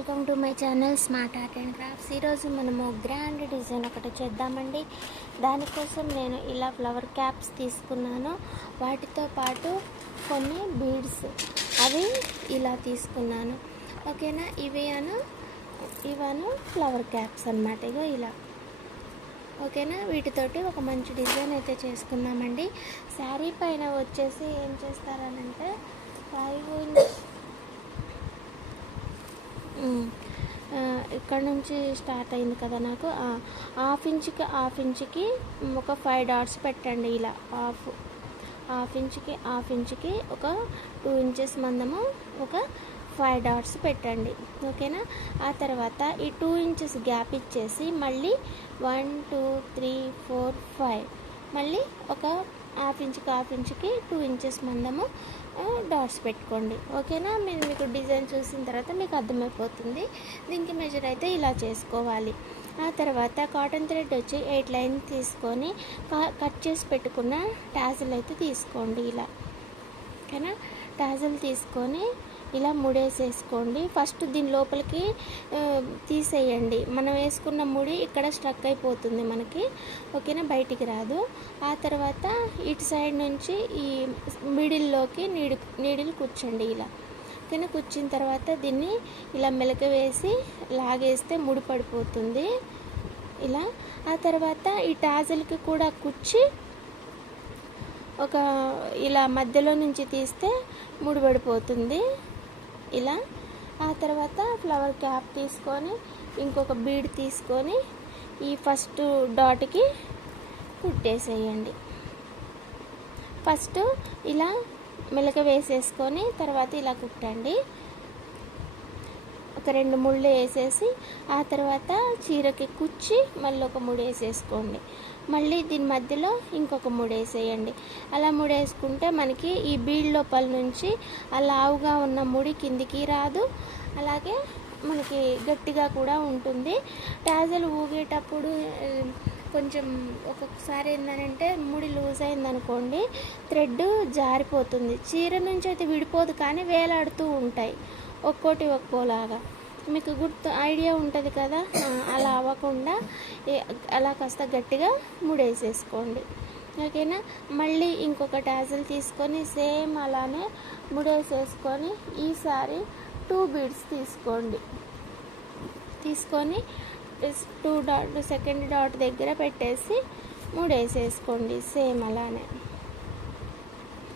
Welcome to my channel smart art and crafts. ఈరోజు మనము grand design ఒకటి చేద్దామండి. దానికోసం నేను ఇలా ఫ్లవర్ క్యాప్స్ తీసుకున్నాను. వాటితో పాటు కొన్ని బీడ్స్ అవి ఇలా తీసుకున్నాను. ఓకేనా, ఇవను ఫ్లవర్ క్యాప్స్ అన్నమాట. ఇగో ఇలా ఓకేనా. వీటితోటి ఒక మంచి డిజైన్ అయితే చేసుకున్నామండి. శారీ పైన వచ్చేసి ఏం చేస్తారనంటే 5 ఇక్కడ నుంచి స్టార్ట్ అయింది కదా, నాకు హాఫ్ ఇంచ్కి ఒక 5 డాట్స్ పెట్టండి. ఇలా హాఫ్ ఇంచ్కి ఒక 2 ఇంచెస్ మందము ఒక 5 డాట్స్ పెట్టండి. ఓకేనా. ఆ తర్వాత ఈ 2 ఇంచెస్ గ్యాప్ ఇచ్చేసి మళ్ళీ 1 2 3 4 5 మళ్ళీ ఒక హాఫ్ ఇంచ్కి 2 ఇంచెస్ మందము డాట్స్ పెట్టుకోండి. ఓకేనా. మీకు డిజైన్ చూసిన తర్వాత మీకు అర్థమైపోతుంది. దీనికి మెజర్ అయితే ఇలా చేసుకోవాలి. ఆ తర్వాత కాటన్ థ్రెడ్ వచ్చి 8 లైన్ తీసుకొని కట్ చేసి పెట్టుకున్న టాజిల్ అయితే తీసుకోండి. ఇలా ఓకేనా. టాజిల్ తీసుకొని ఇలా ముడేసేసుకోండి. ఫస్ట్ దీని లోపలికి తీసేయండి. మనం వేసుకున్న ముడి ఇక్కడ స్ట్రక్ అయిపోతుంది మనకి. ఓకేనా, బయటికి రాదు. ఆ తర్వాత ఇటు సైడ్ నుంచి ఈ మిడిల్లోకి నీడిల్ కూర్చోండి. ఇలా ఓకేనా. కూర్చిన తర్వాత దీన్ని ఇలా మెలక వేసి లాగేస్తే ముడి పడిపోతుంది ఇలా. ఆ తర్వాత ఈ టాజిల్కి కూడా కుచ్చి ఒక ఇలా మధ్యలో నుంచి తీస్తే ముడిపడిపోతుంది ఇలా. ఆ తర్వాత ఫ్లవర్ క్యాప్ తీసుకొని ఇంకొక బీడ్ తీసుకొని ఈ ఫస్ట్ డాట్కి కుట్టేసేయండి. ఫస్ట్ ఇలా మెలక వేసేసుకొని తర్వాత ఇలా కుట్టండి. ఒక 2 ముళ్ళు వేసేసి ఆ తర్వాత చీరకి కుచ్చి మళ్ళీ ఒక ముడి వేసేసుకోండి. మళ్ళీ దీని మధ్యలో ఇంకొక ముడి వేసేయండి. అలా ముడి వేసుకుంటే మనకి ఈ బీడ్ లోపల నుంచి ఆ లావుగా ఉన్న ముడి కిందికి రాదు, అలాగే మనకి గట్టిగా కూడా ఉంటుంది. టాజల్ ఊగేటప్పుడు కొంచెం ఒక్కొక్కసారి ఏంటంటే ముడి లూజ్ అయిందనుకోండి, థ్రెడ్ జారిపోతుంది. చీర నుంచి అయితే విడిపోదు కానీ వేలాడుతూ ఉంటాయి ఒక్కోలాగా. మీకు ఐడియా ఉంటుంది కదా, అలా అవ్వకుండా అలా కాస్త గట్టిగా ముడేసేసుకోండి. ఓకేనా. మళ్ళీ ఇంకొక టాజిల్ తీసుకొని సేమ్ అలానే ముడేసేసుకొని ఈసారి 2 బీడ్స్ తీసుకొని 2 డాట్ సెకండ్ డాట్ దగ్గర పెట్టేసి ముడేసేసుకోండి సేమ్ అలానే.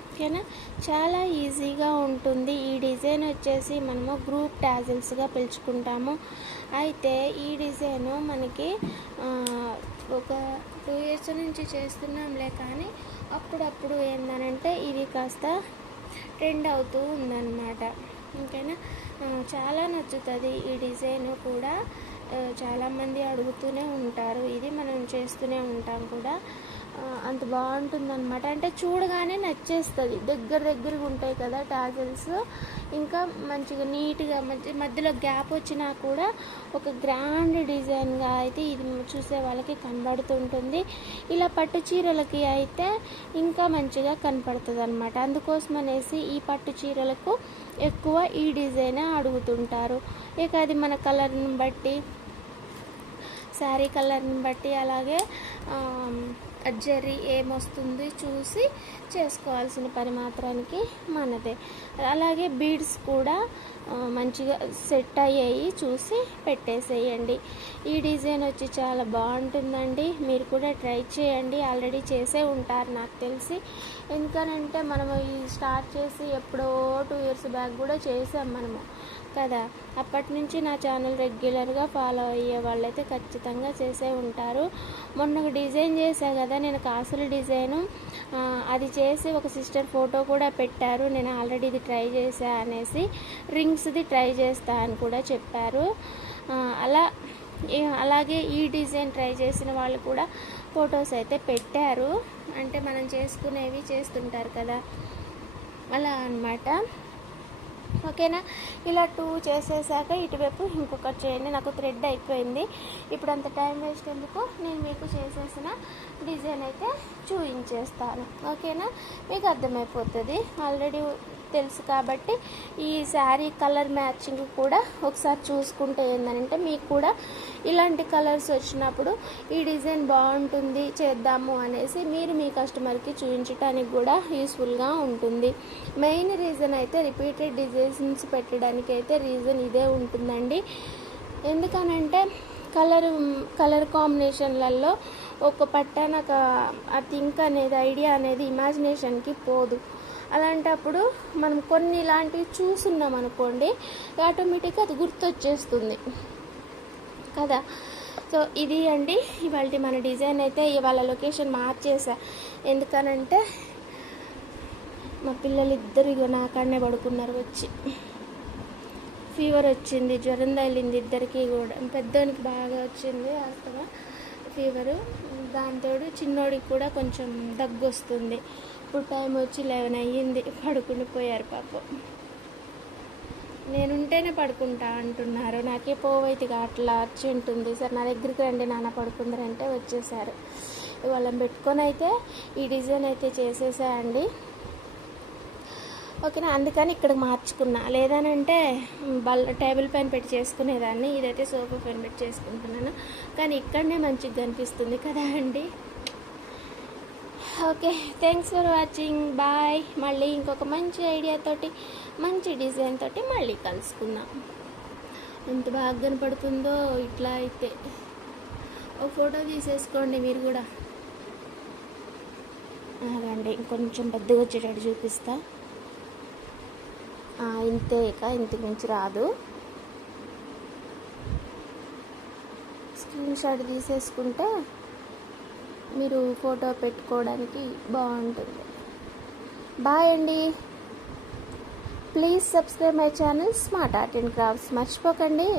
ఓకేనా. చాలా ఈజీగా ఉంటుంది. ఈ డిజైన్ వచ్చేసి మనము గ్రూప్ టాజిల్స్గా పిలుచుకుంటాము. అయితే ఈ డిజైన్ మనకి ఒక 2 ఇయర్స్ నుంచి చేస్తున్నాంలే, కానీ అప్పుడప్పుడు ఏంటంటే ఇది కాస్త ట్రెండ్ అవుతూ ఉందన్నమాట. ఓకేనా. చాలా నచ్చుతుంది ఈ డిజైన్ కూడా. చాలామంది అడుగుతూనే ఉంటారు, ఇది మనం చేస్తూనే ఉంటాం కూడా. అంత బాగుంటుందన్నమాట. అంటే చూడగానే నచ్చేస్తుంది. దగ్గరగా ఉంటాయి కదా టాజిల్స్, ఇంకా మంచిగా నీట్గా మధ్యలో గ్యాప్ వచ్చినా కూడా ఒక గ్రాండ్ డిజైన్గా అయితే ఇది చూసే వాళ్ళకి కనబడుతుంటుంది. ఇలా పట్టు చీరలకి అయితే ఇంకా మంచిగా కనపడుతుంది అన్నమాట. అందుకోసం అనేసి ఈ పట్టు చీరలకు ఎక్కువ ఈ డిజైన్ అడుగుతుంటారు. ఇక అది మన కలర్ని బట్టి, శారీ కలర్ని బట్టి, అలాగే జరీ ఏమొస్తుంది చూసి చేసుకోవాల్సిన పని మాత్రానికి మనదే. అలాగే బీడ్స్ కూడా మంచిగా సెట్ అయ్యాయి చూసి పెట్టేసేయండి. ఈ డిజైన్ వచ్చి చాలా బాగుంటుందండి. మీరు కూడా ట్రై చేయండి. ఆల్రెడీ చేసే ఉంటారు నాకు తెలిసి, ఎందుకనంటే మనము ఈ స్టార్ట్ చేసి ఎప్పుడో 2 ఇయర్స్ బ్యాక్ కూడా చేసాం మనము కదా. అప్పటి నుంచి నా ఛానల్ రెగ్యులర్గా ఫాలో అయ్యే వాళ్ళైతే ఖచ్చితంగా చేసే ఉంటారు. మొన్న ఒక డిజైన్ చేశా కదా నేను, కాసుల డిజైను, అది చేసి ఒక సిస్టర్ ఫోటో కూడా పెట్టారు. నేను ఆల్రెడీ ఇది ట్రై చేశా అనేసి, రింగ్స్ది ట్రై చేస్తా అని కూడా చెప్పారు. అలాగే ఈ డిజైన్ ట్రై చేసిన వాళ్ళు కూడా ఫొటోస్ అయితే పెట్టారు. అంటే మనం చేసుకునేవి చేస్తుంటారు కదా, అలా అన్నమాట. ఓకేనా. ఇలా 2 చేసేసాక ఇటువైపు ఇంకొకటి చేయండి. నాకు థ్రెడ్ అయిపోయింది. ఇప్పుడు అంత టైం వేస్ట్ ఎందుకు, నేను మీకు చేసేసిన డిజైన్ అయితే చూపించేస్తాను. ఓకేనా, మీకు అర్థమైపోతుంది. ఆల్రెడీ తెలుసు కాబట్టి ఈ శారీ కలర్ మ్యాచింగ్ కూడా ఒకసారి చూసుకుంటే ఏంటంటే మీకు కూడా ఇలాంటి కలర్స్ వచ్చినప్పుడు ఈ డిజైన్ బాగుంటుంది చేద్దాము అనేసి మీరు మీ కస్టమర్కి చూపించడానికి కూడా యూస్ఫుల్గా ఉంటుంది. మెయిన్ రీజన్ అయితే రిపీటెడ్ డిజైన్స్ పెట్టడానికి అయితే రీజన్ ఇదే ఉంటుందండి. ఎందుకనంటే కలర్ కాంబినేషన్లలో ఒక పట్టాన ఆ థింక్ అనేది ఐడియా అనేది ఇమాజినేషన్కి పోదు. అలాంటప్పుడు మనం కొన్ని ఇలాంటివి చూస్తున్నాం అనుకోండి, ఆటోమేటిక్గా అది గుర్తొచ్చేస్తుంది కదా. సో ఇది అండి ఇవాళ మన డిజైన్ అయితే. ఇవాళ లొకేషన్ మార్చేసా, ఎందుకనంటే మా పిల్లలు ఇద్దరు ఇగో నా కాడనే పడుకున్నారు. వచ్చి ఫీవర్ వచ్చింది, జ్వరం తగిలింది ఇద్దరికి కూడా. పెద్దోనికి బాగా వచ్చింది అసలు ఫీవరు, దాంతోడు చిన్నోడికి కూడా కొంచెం దగ్గు వస్తుంది. ఇప్పుడు టైం వచ్చి 11 అయ్యింది, పడుకుని పోయారు పాపం. నేనుంటేనే పడుకుంటా అంటున్నారు, నాకే పోవైతే అట్లా వచ్చి ఉంటుంది. సార్ నా దగ్గరికి రండి నాన్న పడుకుందరంటే వచ్చేసారు. వాళ్ళని పెట్టుకొని అయితే ఈ డిజైన్ అయితే చేసేసాయండి. ఓకేనా, అందుకని ఇక్కడికి మార్చుకున్నా. లేదనంటే టేబుల్ పైన పెట్టి చేసుకునేదాన్ని, ఇదైతే సోఫా పైన పెట్టి చేసుకుంటున్నాను. కానీ ఇక్కడనే మంచిగా కనిపిస్తుంది కదా అండి. Okay, thanks for watching, bye. మళ్ళీ ఇంకొక మంచి ఐడియాతోటి మంచి డిజైన్ తోటి మళ్ళీ కలుసుకుందాం. ఎంత బాగా కనపడుతుందో ఇట్లా అయితే. ఒక ఫోటో తీసేసుకోండి మీరు కూడా. అలాగండి ఇంకొంచెం పెద్దగా వచ్చేటట్టు చూపిస్తా. ఇంతే, ఇక ఇంతకు మించి రాదు. స్క్రీన్ షాట్ తీసేసుకుంటే మీరు ఫోటో పెట్టుకోవడానికి బాగుంటుంది. బాయ్ అండి. Please subscribe my channel smart art and crafts. మర్చిపోకండి.